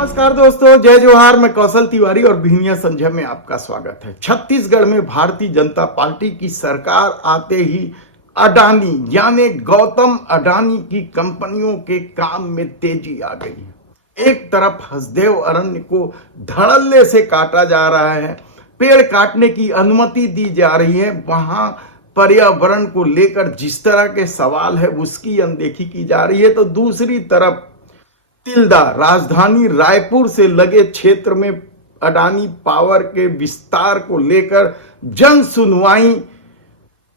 नमस्कार दोस्तों, जय जोहार। मैं कौशल तिवारी और भिनिया संजय में आपका स्वागत है। छत्तीसगढ़ में भारतीय जनता पार्टी की सरकार आते ही अडानी यानी गौतम अडानी की कंपनियों के काम में तेजी आ गई है। एक तरफ हसदेव अरण्य को धड़ल्ले से काटा जा रहा है, पेड़ काटने की अनुमति दी जा रही है, वहां पर्यावरण को लेकर जिस तरह के सवाल है उसकी अनदेखी की जा रही है, तो दूसरी तरफ तिल्दा राजधानी रायपुर से लगे क्षेत्र में अडानी पावर के विस्तार को लेकर जन सुनवाई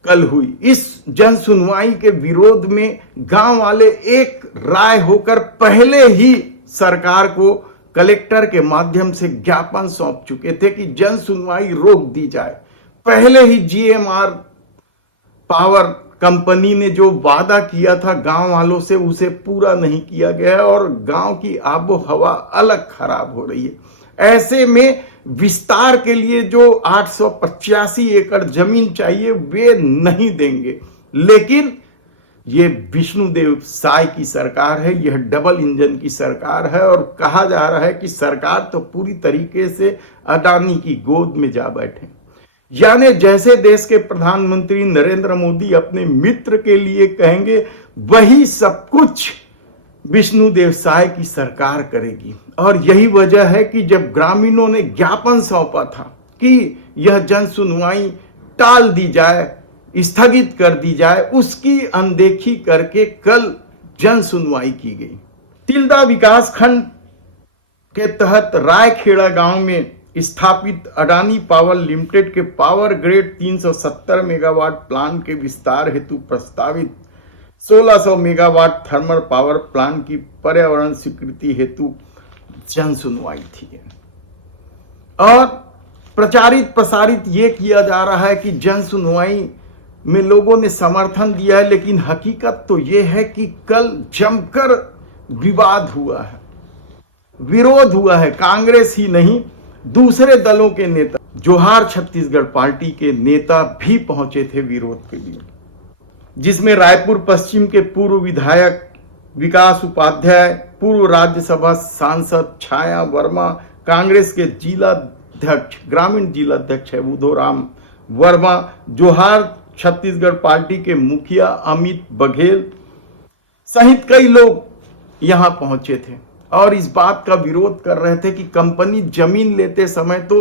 कल हुई। इस जन सुनवाई के विरोध में गांव वाले एक राय होकर पहले ही सरकार को कलेक्टर के माध्यम से ज्ञापन सौंप चुके थे कि जन सुनवाई रोक दी जाए। पहले ही जीएमआर पावर कंपनी ने जो वादा किया था गांव वालों से उसे पूरा नहीं किया गया है और गांव की आबो हवा अलग खराब हो रही है। ऐसे में विस्तार के लिए जो 885 एकड़ जमीन चाहिए वे नहीं देंगे। लेकिन ये विष्णुदेव साय की सरकार है, यह डबल इंजन की सरकार है और कहा जा रहा है कि सरकार तो पूरी तरीके से अडानी की गोद में जा बैठे। यानी जैसे देश के प्रधानमंत्री नरेंद्र मोदी अपने मित्र के लिए कहेंगे वही सब कुछ विष्णुदेव साय की सरकार करेगी। और यही वजह है कि जब ग्रामीणों ने ज्ञापन सौंपा था कि यह जन सुनवाई टाल दी जाए, स्थगित कर दी जाए, उसकी अनदेखी करके कल जन सुनवाई की गई। तिल्दा विकास खंड के तहत रायखेड़ा गांव में स्थापित अडानी पावर लिमिटेड के पावर ग्रेड 370 मेगावाट प्लांट के विस्तार हेतु प्रस्तावित 1600 मेगावाट थर्मल पावर प्लांट की पर्यावरण स्वीकृति हेतु जन सुनवाई थी। और प्रचारित प्रसारित ये किया जा रहा है कि जन सुनवाई में लोगों ने समर्थन दिया है, लेकिन हकीकत तो ये है कि कल जमकर विवाद हुआ है, विरोध हुआ है। कांग्रेस ही नहीं, दूसरे दलों के नेता, जोहार छत्तीसगढ़ पार्टी के नेता भी पहुंचे थे विरोध के लिए, जिसमें रायपुर पश्चिम के पूर्व विधायक विकास उपाध्याय, पूर्व राज्यसभा सांसद छाया वर्मा, कांग्रेस के जिलाध्यक्ष, ग्रामीण जिलाध्यक्ष है उदोराम वर्मा, जोहार छत्तीसगढ़ पार्टी के मुखिया अमित बघेल सहित कई लोग यहां पहुंचे थे और इस बात का विरोध कर रहे थे कि कंपनी जमीन लेते समय तो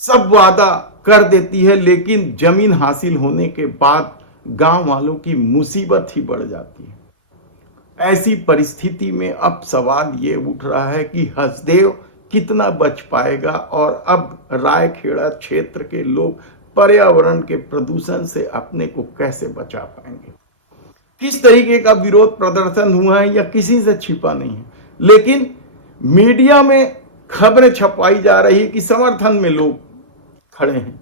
सब वादा कर देती है, लेकिन जमीन हासिल होने के बाद गांव वालों की मुसीबत ही बढ़ जाती है। ऐसी परिस्थिति में अब सवाल ये उठ रहा है कि हसदेव कितना बच पाएगा और अब रायखेड़ा क्षेत्र के लोग पर्यावरण के प्रदूषण से अपने को कैसे बचा पाएंगे। किस तरीके का विरोध प्रदर्शन हुआ है या किसी से छिपा नहीं है, लेकिन मीडिया में खबरें छपाई जा रही है कि समर्थन में लोग खड़े हैं।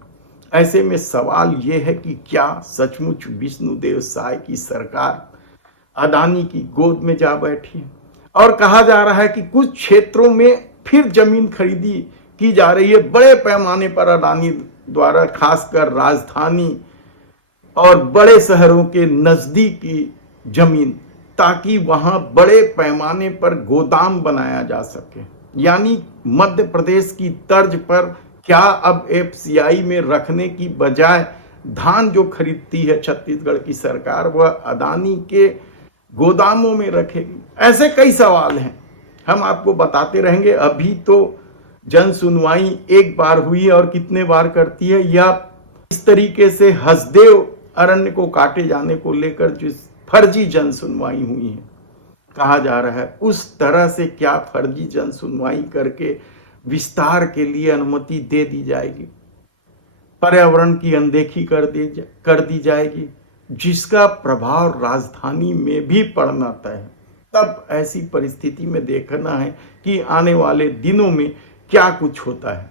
ऐसे में सवाल यह है कि क्या सचमुच विष्णुदेव साय की सरकार अडानी की गोद में जा बैठी है। और कहा जा रहा है कि कुछ क्षेत्रों में फिर जमीन खरीदी की जा रही है बड़े पैमाने पर अडानी द्वारा, खासकर राजधानी और बड़े शहरों के नजदीकी जमीन, ताकि वहां बड़े पैमाने पर गोदाम बनाया जा सके। यानी मध्य प्रदेश की तर्ज पर क्या अब एफसीआई में रखने की बजाय धान जो खरीदती है छत्तीसगढ़ की सरकार वह अडानी के गोदामों में रखेगी। ऐसे कई सवाल हैं, हम आपको बताते रहेंगे। अभी तो जन सुनवाई एक बार हुई है और कितने बार करती है, या इस तरीके से हसदेव अरण्य को काटे जाने को लेकर जिस फर्जी जन सुनवाई हुई है, कहा जा रहा है उस तरह से क्या फर्जी जन सुनवाई करके विस्तार के लिए अनुमति दे दी जाएगी, पर्यावरण की अनदेखी कर दी जाएगी, जिसका प्रभाव राजधानी में भी पड़ना तय है। तब ऐसी परिस्थिति में देखना है कि आने वाले दिनों में क्या कुछ होता है।